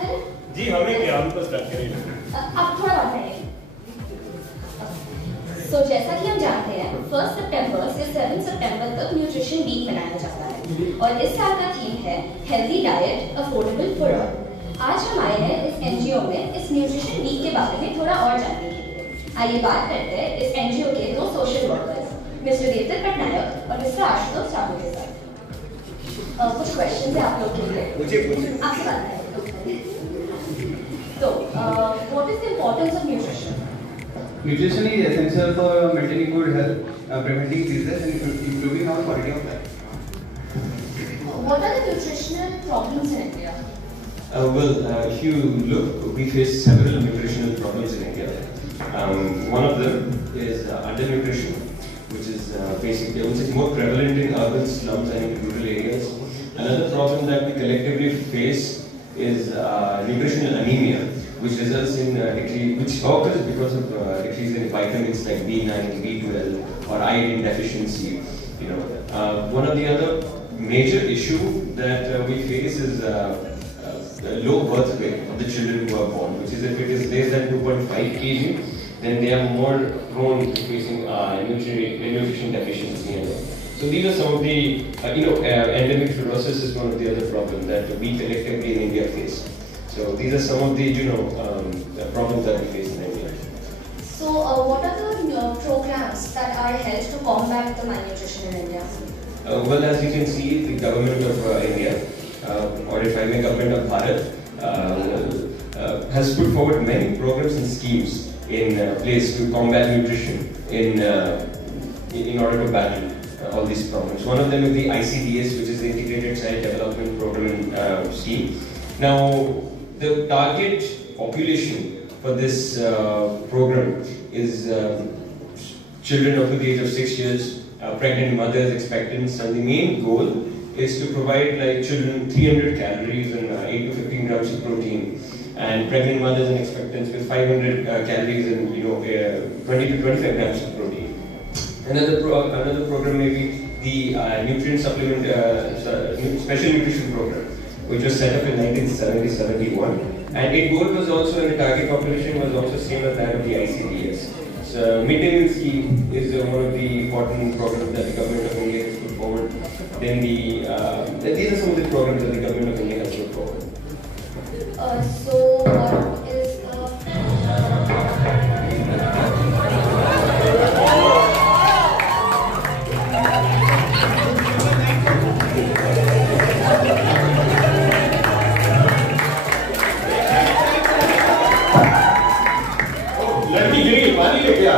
करें? जी हमें क्या, हम तो स्टार्ट करेंगे। अब थोड़ा बात करें। So, जैसा कि हम जानते हैं 1 सितंबर से 7 सितंबर तक न्यूट्रिशन वीक मनाया जाता है और इस साल का थीम है healthy diet affordable for all. आज हम आए हैं इस एनजीओ में इस न्यूट्रिशन वीक के बारे में थोड़ा और जानने के लिए। आइए बात करते हैं इस एनजीओ के 2 social workers mister Devdutt Pattanaik और मिस्टर आशुतोष ठाकुर के साथ। कुछ क्वेश्चन है आप लोग के लिए। आपसे बात करें तो what is the importance of nutrition? Nutrition is essential for maintaining good health, preventing diseases, and improving our quality of life. What are the nutritional problems in India? If you look, we face several nutritional problems in India. One of them is undernutrition, which is more prevalent in urban slums and in rural areas. Another problem that we collectively face is nutritional anemia, which results in which occurs because of decrease in vitamins like B9, B12, or iodine deficiency. One of the other major issue that we face is low birth weight of the children who are born, which is if it is less than 2.5 kg, then they are more prone to facing nutrition deficiency. So these are some of the endemic cirrhosis is one of the other problems that we collectively in India face. So these are some of the problems that we face in India. So what are the programs that are held to combat the malnutrition in India? As you can see, the government of India, or if I may, government of Bharat, has put forward many programs and schemes in place to combat nutrition in order to battle all these problems. One of them is the ICDS, which is the Integrated Child Development Program scheme. Now, the target population for this program is children up to the age of 6 years, pregnant mothers, expectants, and the main goal is to provide children 300 calories and 8 to 15 grams of protein, and pregnant mothers and expectants with 500 calories and 20 to 25 grams of protein. Another program may be the nutrient supplement special nutrition program, which was set up in 1970-71, and its goal was also, and the target population was also same as that of the ICDS. So, midday meal scheme is one of the important programs that the government of India has put forward. Then these are some of the programs that the government of India has put forward. So what is लड़की गिरी, पानी लेके आ।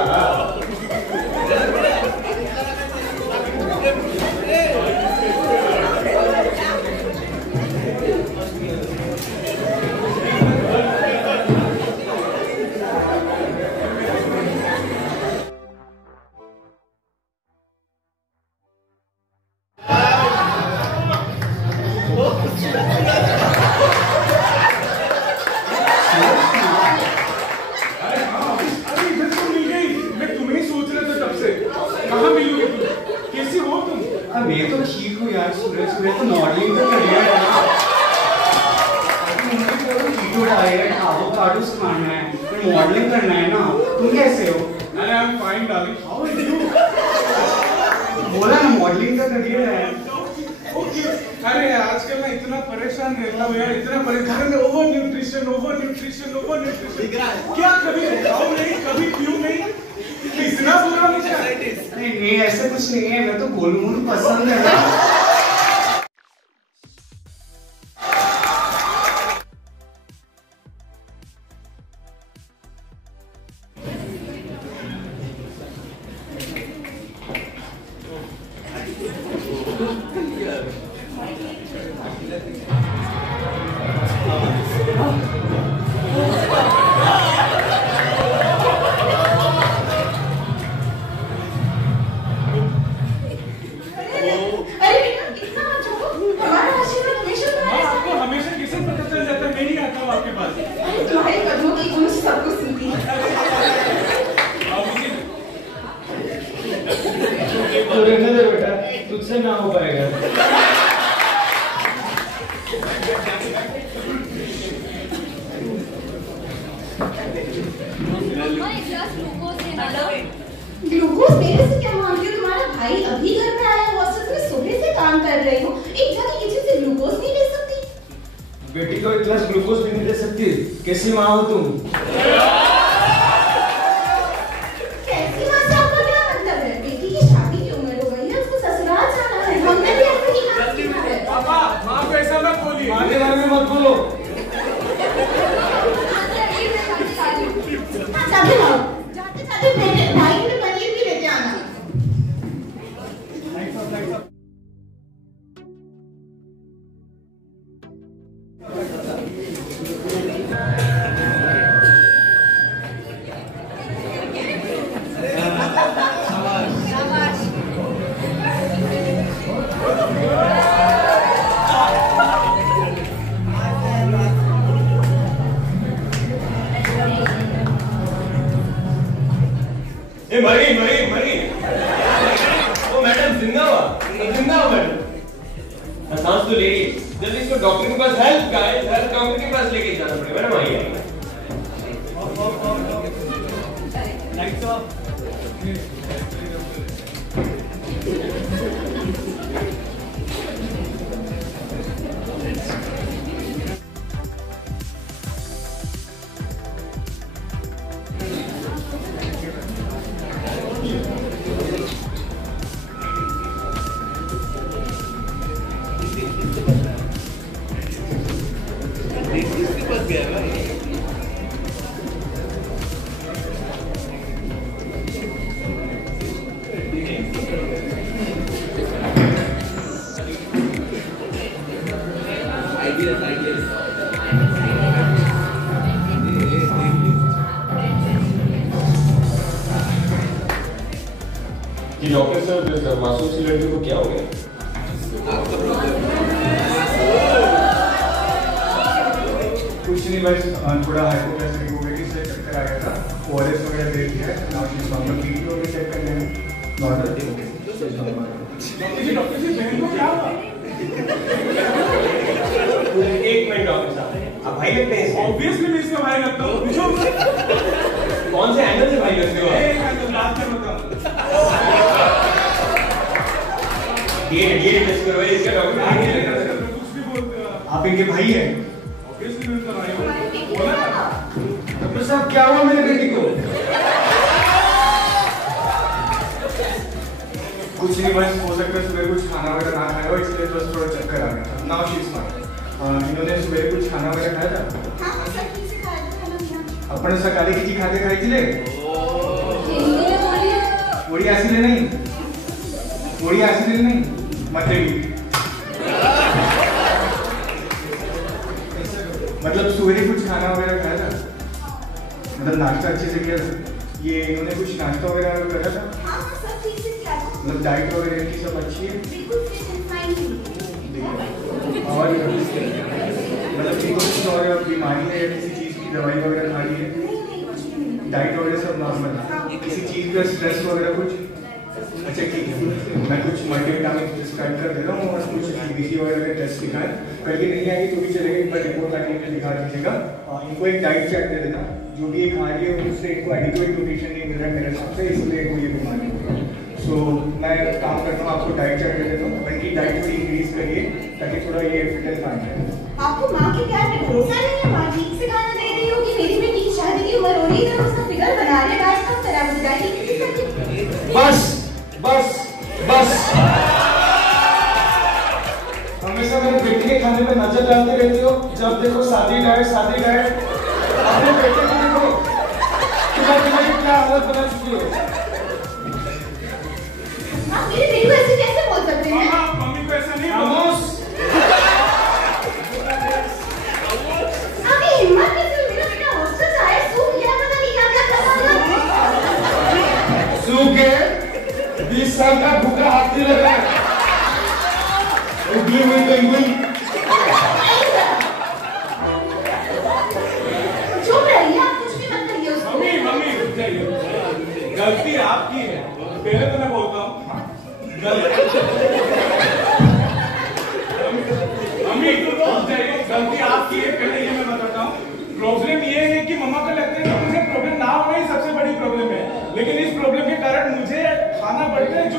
मैं तो ठीक हूँ यार सूरज, मैं तो मॉडलिंग का करियर है। कीटो डाइट, एवोकाडोस खाना है, मॉडलिंग करना है ना। तुम कैसे हो? I am fine darling, how are you? बोला ना मॉडलिंग का करियर है। ओके, अरे आजकल मैं इतना परेशान रहता हूँ यार, इतना परेशान में ओवर न्यूट्रिशन क्या कभी खाओ नहीं, कभी पीऊं नहीं, इतना बुरा मुझे। नहीं ऐसा कुछ नहीं है, मैं तो गोलमोल पसंद है ना। तुझसे ना हो पाएगा। हेलो ग्लूकोज मेरे से क्या मांग रही हो? तुम्हारा भाई अभी घर में आया, हॉस्टल में सुबह से काम कर रही हूँ, एक जाके किचन से ग्लूकोज नहीं ले सकती? बेटी को एक ग्लास ग्लूकोज भी नहीं दे सकती? कैसी माँ हो तुम? कैसी माँ से आपका क्या मतलब है? बेटी की शादी की उम्र हो गई है, उसको ससुराल जाना है, हमने भी ऐसा ही काम किया है। पापा माँ को ऐसा मत बोलिए। माँ के बारे में मत बोलो। हाँ, जाते जाओ, जाते जाते मेरे भाई के लिए पनीर भी लेते आना। मरी ओ मैडम जिंदा हुआ मैडम। सांस तो लेगी, जल्दी इसको डॉक्टर के पास हेल्थ डॉक्टर के पास लेके जाना पड़ेगा। मैडम आइए। डॉक्टर साहब, मासूम सी लड़की को क्या हो गया? कुछ नहीं, बस थोड़ा हाइपोग्लाइसेमिक हो गई, इसलिए चक्कर आ गया था। ओआरएस वगैरह दे दिया है, now she is normal. TT हो गई चेक करने में, नॉर्मल। डॉक्टर जी बहन को क्या हुआ? एक मिनट डॉक्टर साहब, आप भाई लगते हैं? ऑब्वियसली मैं इसका भाई लगता हूँ। कौन से एंगल से भाई लगते हो? बात में बताओ। ये टेस्ट करवाइए इसका डॉक्टर। कुछ भी बोलते हो आप इनके भाई हैं? ऑब्वियसली मैं इनका भाई हूँ। डॉक्टर साहब क्या हुआ मेरे बेटी को? कुछ नहीं, बस हो सकता है सुबह कुछ खाना वगैरह ना खाया हो, इसलिए बस थोड़ा चक्कर आ गया था। Now she is fine. इन्होंने सुबह कुछ खाना वगैरह खाया था? हाँ, सब ठीक से खाया था खाना पीना। अपने सकाली की खाते खाई थी ले? हिंदी में बोलिए। थोड़ी ऐसी नहीं, मतलब मतलब सुबह कुछ खाना वगैरह खाया था? मतलब नाश्ता अच्छे से किया था? ये इन्होंने कुछ नाश्ता वगैरह करा था? हाँ, सब ठीक से किया था। मतलब डाइट वगैरह की सब अच्छी है? बिल्कुल फिट एंड फाइन थी। और मतलब इनको कुछ और बीमारी है या किसी चीज़ की दवाई वगैरह खा ली है? नहीं, कुछ भी नहीं। डाइट वगैरह सब नॉर्मल है? किसी चीज़ का स्ट्रेस वगैरह कुछ? अच्छा ठीक है, मैं कुछ मल्टीविटामिन प्रिस्क्राइब कर दे रहा हूँ और कुछ सीबीसी वगैरह के टेस्ट दिखाएं। कल के नहीं आएगी तो भी चलेगा, एक बार रिपोर्ट लाके मुझे दिखा दीजिएगा। इनको एक डाइट चार्ट दे देना, जो भी ये खा रही है उससे इनको एडिक्वेट न्यूट्रिशन नहीं मिल रहा है मेरे हिसाब से, इसलिए इनको ये बीमारी हो रही है। सो मैं काम करता हूँ, आपको डाइट चार्ट दे देता हूँ, बल्कि डाइट थोड़ी इंक्रीज करिए ताकि थोड़ा ये फिट एंड फाइन रहे। आपको माँ के प्यार में भरोसा नहीं है? माँ ठीक से खाना दे रही होगी, मेरी बेटी की शादी की उम्र हो रही है, उसका फिगर बना रहे हैं, कब खराब हो जाएगी? बस हमेशा मेरे बेटे के खाने पे नजर डालते रहती हो, जब देखो शादी डाइट। अपने बेटे को देखो, तुम्हारी क्या हालत बना चुकी हो। आप मेरी बेटी को ऐसे कैसे बोल सकते हैं? मम्मी को ऐसा नहीं बोलो। आपकी हिम्मत कैसे हुई? मेरा बेटा हॉस्टल से आया, सूख गया, पता नहीं क्या कर रहा था। सूख गए? 20 साल का भूखा हाथी लगा है। उबली हुई पेंगुइन। चुप रहिए, आप कुछ भी मत कहिए उसको। मम्मी रुक जाइए, गलती आपकी है, पहले तो मैं बोलता हूँ। मम्मी रुक जाइए, गलती आपकी है, पहले ये मैं बताता हूँ। प्रॉब्लम ये है कि मम्मा को लगता है कि मुझे प्रॉब्लम ना होना ही सबसे बड़ी प्रॉब्लम है, लेकिन इस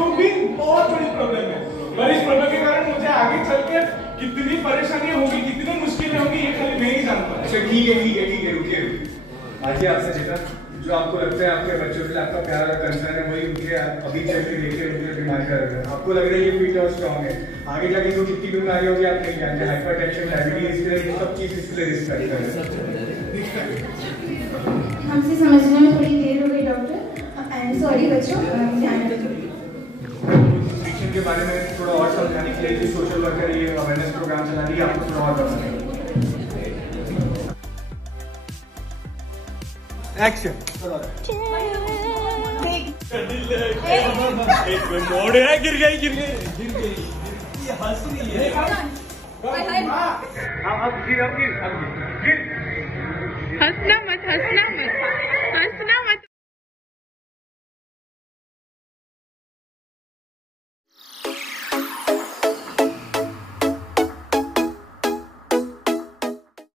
जो भी बहुत बड़ी प्रॉब्लम है, पर इस प्रॉब्लम के कारण मुझे आगे चल के कितनी परेशानियां होगी, कितनी मुश्किलें होंगी, ये खाली मैं ही जानता हूँ। अच्छा ठीक है रुकिए आगे आपसे बेटा जो आपको लगता है आपके बच्चों के लिए आपका प्यार और कंसर्न है वही उनके अभी चल के देखिए उनके बीमारी का रहे आपको लग रहा है ये फिट और स्ट्रॉन्ग है, आगे जाके इनको कितनी बीमारी होगी आप नहीं जानते, हाइपरटेंशन, डायबिटीज, सब चीज इसके लिए रिस्क करता है। हमसे समझने में थोड़ी देर हो गई डॉक्टर, आई एम सॉरी बच्चों, ध्यान रखिए। एडिक्शन के बारे में थोड़ा और समझाने के लिए जो सोशल वर्कर ये अवेयरनेस प्रोग्राम चला रही है आपको थोड़ा और बताएं। एक्शन मोड़ है, गिर गई ये हंस रही है। हंसना मत